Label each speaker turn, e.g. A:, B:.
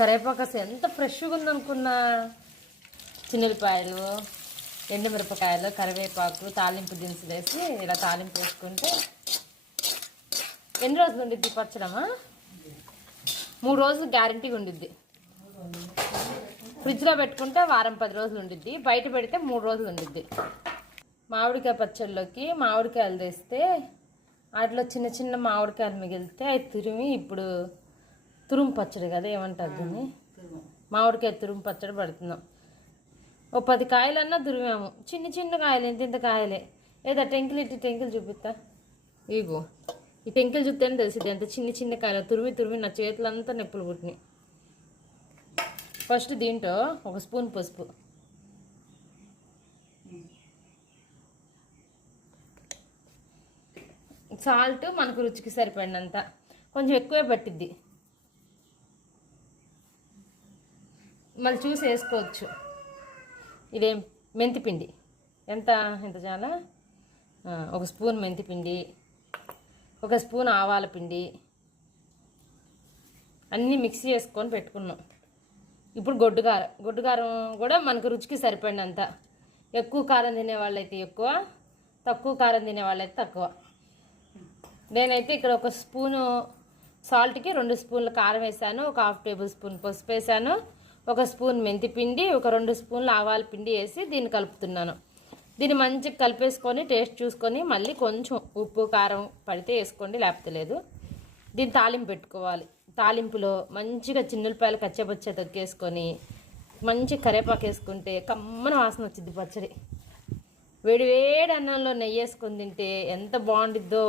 A: కరేపాకు అసలు ఎంత ఫ్రెష్గా ఉందనుకున్నా? చిన్నెల్లిపాయలు ఎండుమిరపకాయలు కరివేపాకు తాలింపు దినుసులు వేసి ఇలా తాలింపు వేసుకుంటే ఎన్ని రోజులు ఉండిద్ది పచ్చడమా? మూడు రోజులు గ్యారంటీగా ఉండిద్ది. ఫ్రిడ్జ్లో పెట్టుకుంటే వారం పది రోజులు ఉండిద్ది. బయట పెడితే మూడు రోజులు ఉండిద్ది. మామిడికాయ పచ్చళ్ళలోకి మామిడికాయలు తెస్తే వాటిలో చిన్న చిన్న మామిడికాయలు మిగిలితే అవి తురిమి ఇప్పుడు తురుము పచ్చడి కదా ఏమంటారు దీన్ని? మామిడికాయ తురుము పచ్చడి పడుతున్నాం. ఓ పది కాయలన్నా దురిమాము చిన్న చిన్న కాయలు ఇంత ఇంత కాయలే. ఏదా టెంకులు ఇట్టి టెంకులు చూపిస్తా. ఇగో ఈ టెంకులు చూస్తేనే తెలిసింది ఎంత చిన్న చిన్న కాయలు తురిమి తురిమి నా చేతులంతా నొప్పులు పుట్టినాయి. ఫస్ట్ దీంట్లో ఒక స్పూన్ పసుపు. సాల్ట్ మనకు రుచికి సరిపడినంత. కొంచెం ఎక్కువే పట్టిద్ది. మళ్ళీ చూసి వేసుకోవచ్చు. ఇదేం మెంతిపిండి. ఎంత ఎంత చాలా? ఒక స్పూన్ మెంతిపిండి ఒక స్పూన్ ఆవాల పిండి అన్నీ మిక్స్ చేసుకొని పెట్టుకున్నాం. ఇప్పుడు గొడ్డు కారం గొడ్డు కారం కూడా మనకు రుచికి సరిపడినంత. ఎక్కువ కారం తినే వాళ్ళైతే ఎక్కువ తక్కువ కారం తినే వాళ్ళైతే తక్కువ. నేనైతే ఇక్కడ ఒక స్పూను సాల్ట్కి రెండు స్పూన్ల కారం వేసాను ఒక హాఫ్ టేబుల్ స్పూన్ పసుపు వేసాను. ఒక స్పూన్ మెంతి పిండి ఒక రెండు స్పూన్లు ఆవాల పిండి వేసి దీన్ని కలుపుతున్నాను. దీన్ని మంచిగా కలిపేసుకొని టేస్ట్ చూసుకొని మళ్ళీ కొంచెం ఉప్పు కారం పడితే వేసుకోండి లేకపోతే లేదు. దీన్ని తాలింపు పెట్టుకోవాలి. తాలింపులో మంచిగా చిన్నులపాయలు కచ్చపచ్చ తొక్కేసుకొని మంచి కరివేపాకు వేసుకుంటే కమ్మన వాసన వచ్చింది పచ్చడి. వేడివేడి అన్నంలో నెయ్యి వేసుకొని తింటే ఎంత బాగుండిద్దో.